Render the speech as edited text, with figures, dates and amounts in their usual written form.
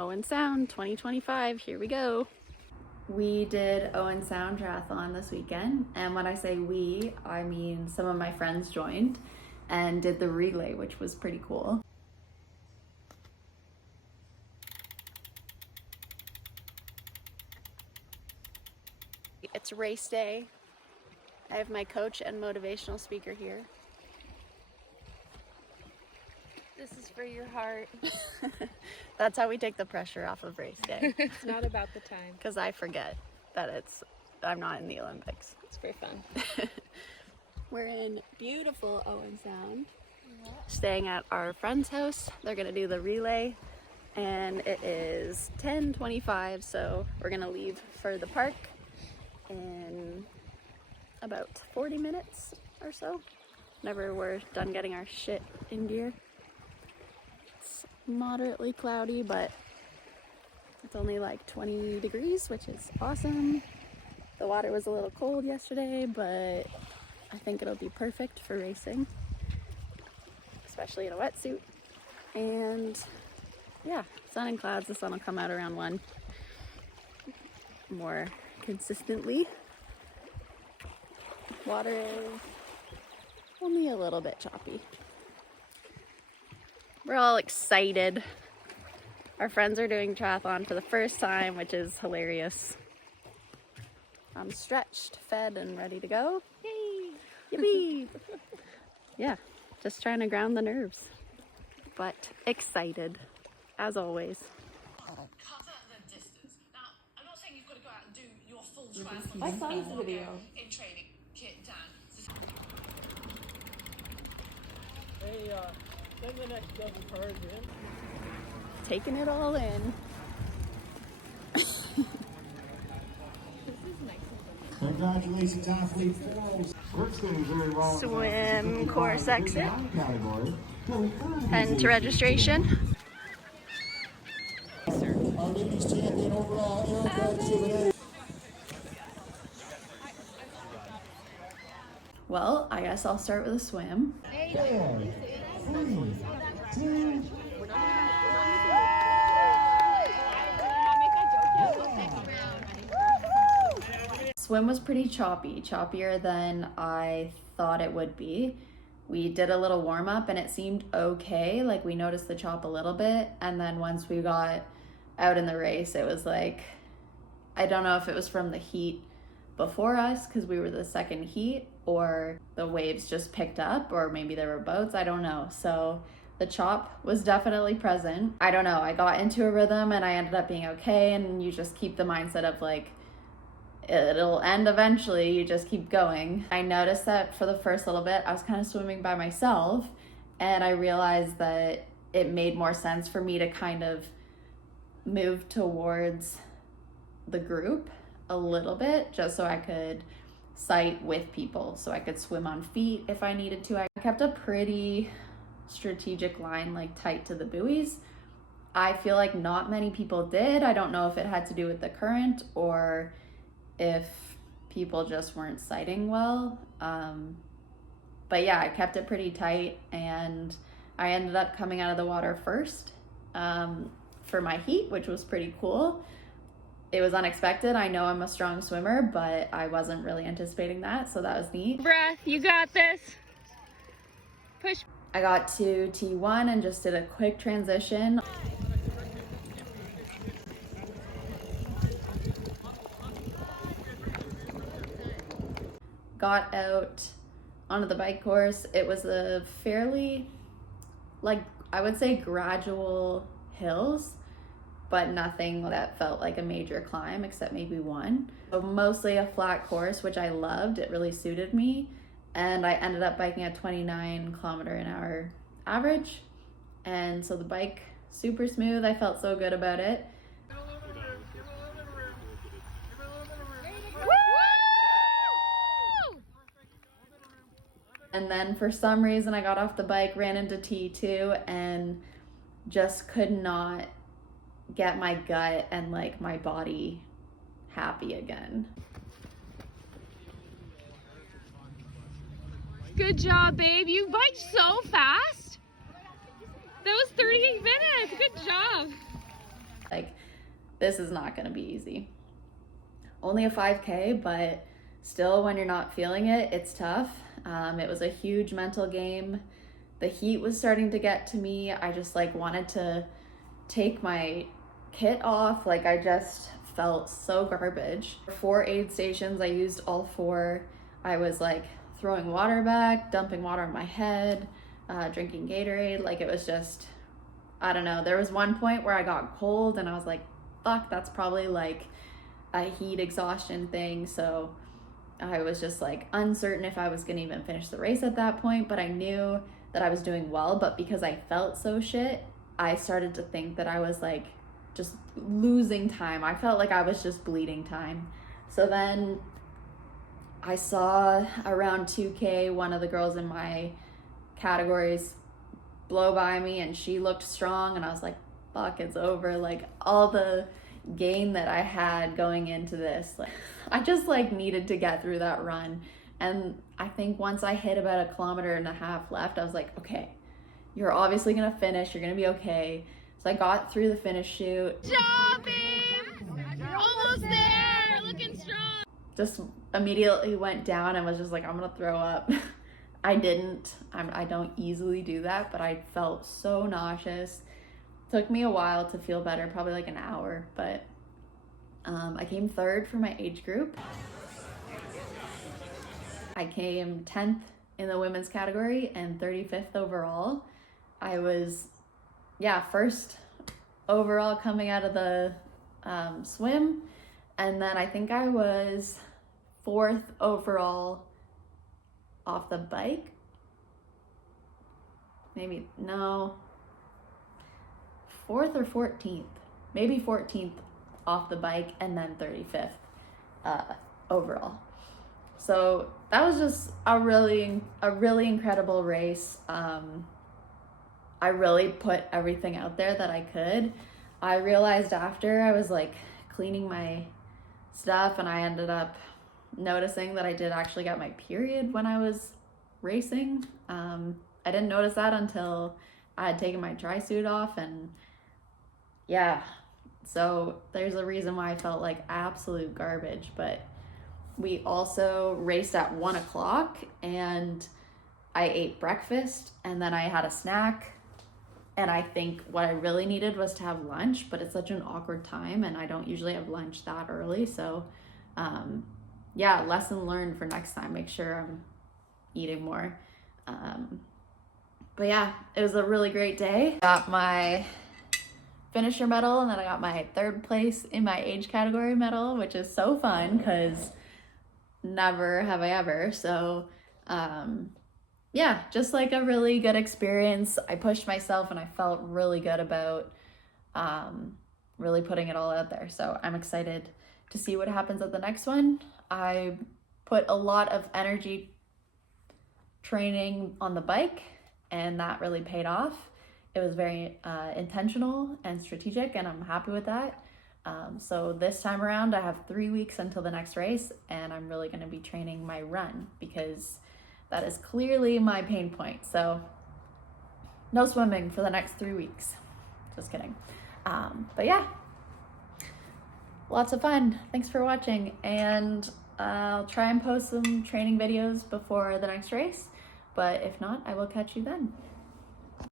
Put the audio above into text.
Owen Sound 2025, here we go. We did Owen Sound Triathlon this weekend, and when I say we, I mean some of my friends joined and did the relay, which was pretty cool. It's race day. I have my coach and motivational speaker here. This is for your heart. That's how we take the pressure off of race day. It's not about the time. Because I forget that I'm not in the Olympics. It's very fun. We're in beautiful Owen Sound, staying at our friend's house. They're gonna do the relay, and it is 10:25, so we're gonna leave for the park in about 40 minutes or so, whenever we're done getting our shit in gear. It's moderately cloudy, but it's only like 20 degrees, which is awesome. The water was a little cold yesterday, but I think it'll be perfect for racing, especially in a wetsuit. And yeah, sun and clouds. The sun will come out around 1 more consistently. Water is only a little bit choppy. We're all excited. Our friends are doing triathlon for the first time, which is hilarious. I'm stretched, fed, and ready to go. Yay! Yippee! Yeah, just trying to ground the nerves, but excited, as always. Cut out the distance. Now, I'm not saying you've got to go out and do your full triathlon. I saw this video. In training, kit down. Hey, send the next dozen cars in. Taking it all in. Congratulations, athlete 4. We're doing very well. Swim course exit. Heading to registration. Our ladies champion overall, Subaru. Well, I guess I'll start with a swim. 4, 3, 2, Swim was pretty choppy, choppier than I thought it would be. We did a little warm up and it seemed okay, like we noticed the chop a little bit, and then once we got out in the race, it was like, I don't know if it was from the heat before us because we were the second heat, or the waves just picked up, or maybe there were boats, I don't know. So the chop was definitely present. I don't know, I got into a rhythm and I ended up being okay, and you just keep the mindset of like, it'll end eventually, you just keep going. I noticed that for the first little bit, I was kind of swimming by myself, and I realized that it made more sense for me to kind of move towards the group a little bit, just so I could sight with people, so I could swim on feet if I needed to. I kept a pretty strategic line, like tight to the buoys. I feel like not many people did. I don't know if it had to do with the current or if people just weren't sighting well. But yeah, I kept it pretty tight, and I ended up coming out of the water first for my heat, which was pretty cool. It was unexpected. I know I'm a strong swimmer, but I wasn't really anticipating that, so that was neat. Breath, you got this. Push. I got to T1 and just did a quick transition. Got out onto the bike course. It was a fairly, like, I would say gradual hills, but nothing that felt like a major climb except maybe one. So mostly a flat course, which I loved. It really suited me. And I ended up biking at 29 km/h average. And so the bike, super smooth. I felt so good about it. And then for some reason I got off the bike, ran into T2, and just could not get my gut and like my body happy again. Good job, babe. You biked so fast. That was 38 minutes. Good job. Like, this is not gonna be easy. Only a 5K, but still, when you're not feeling it, it's tough. It was a huge mental game. The heat was starting to get to me. I just like wanted to take my kit off. Like, I just felt so garbage. 4 aid stations, I used all 4. I was like throwing water back, dumping water on my head, drinking Gatorade. Like, it was just, I don't know. There was one point where I got cold and I was like, fuck, that's probably like a heat exhaustion thing. So I was just like uncertain if I was gonna even finish the race at that point, but I knew that I was doing well. But because I felt so shit, I started to think that I was like just losing time. I felt like I was just bleeding time. So then I saw around 2K, one of the girls in my categories blow by me and she looked strong, and I was like, fuck, it's over. Like, all the gain that I had going into this, like, I just like needed to get through that run. And I think once I hit about 1.5 kilometers left, I was like, okay, you're obviously gonna finish, you're gonna be okay. So I got through the finish chute. Job, babe! You're almost there! Looking strong! Just immediately went down and was just like, I'm gonna throw up. I didn't. I don't easily do that, but I felt so nauseous. Took me a while to feel better, probably like an hour, but I came 3rd for my age group. I came 10th in the women's category and 35th overall. I was, yeah, 1st overall coming out of the swim, and then I think I was 4th overall off the bike. Maybe, no, 4th or 14th, maybe 14th off the bike, and then 35th overall. So that was just a really incredible race. I really put everything out there that I could. I realized after I was like cleaning my stuff, and I ended up noticing that I did actually get my period when I was racing. I didn't notice that until I had taken my dry suit off, and yeah, so there's a reason why I felt like absolute garbage. But we also raced at 1 o'clock, and I ate breakfast, and then I had a snack, and I think what I really needed was to have lunch, but it's such an awkward time, and I don't usually have lunch that early. So yeah, lesson learned for next time. Make sure I'm eating more. But yeah, it was a really great day. Got my finisher medal, and then I got my 3rd place in my age category medal, which is so fun because never have I ever. So yeah, just like a really good experience. I pushed myself and I felt really good about really putting it all out there. So I'm excited to see what happens at the next one. I put a lot of energy training on the bike, and that really paid off. It was very intentional and strategic, and I'm happy with that. So this time around, I have 3 weeks until the next race, and I'm really going to be training my run because that is clearly my pain point. So no swimming for the next 3 weeks. Just kidding. But yeah, lots of fun. Thanks for watching, and I'll try and post some training videos before the next race, but if not, I will catch you then.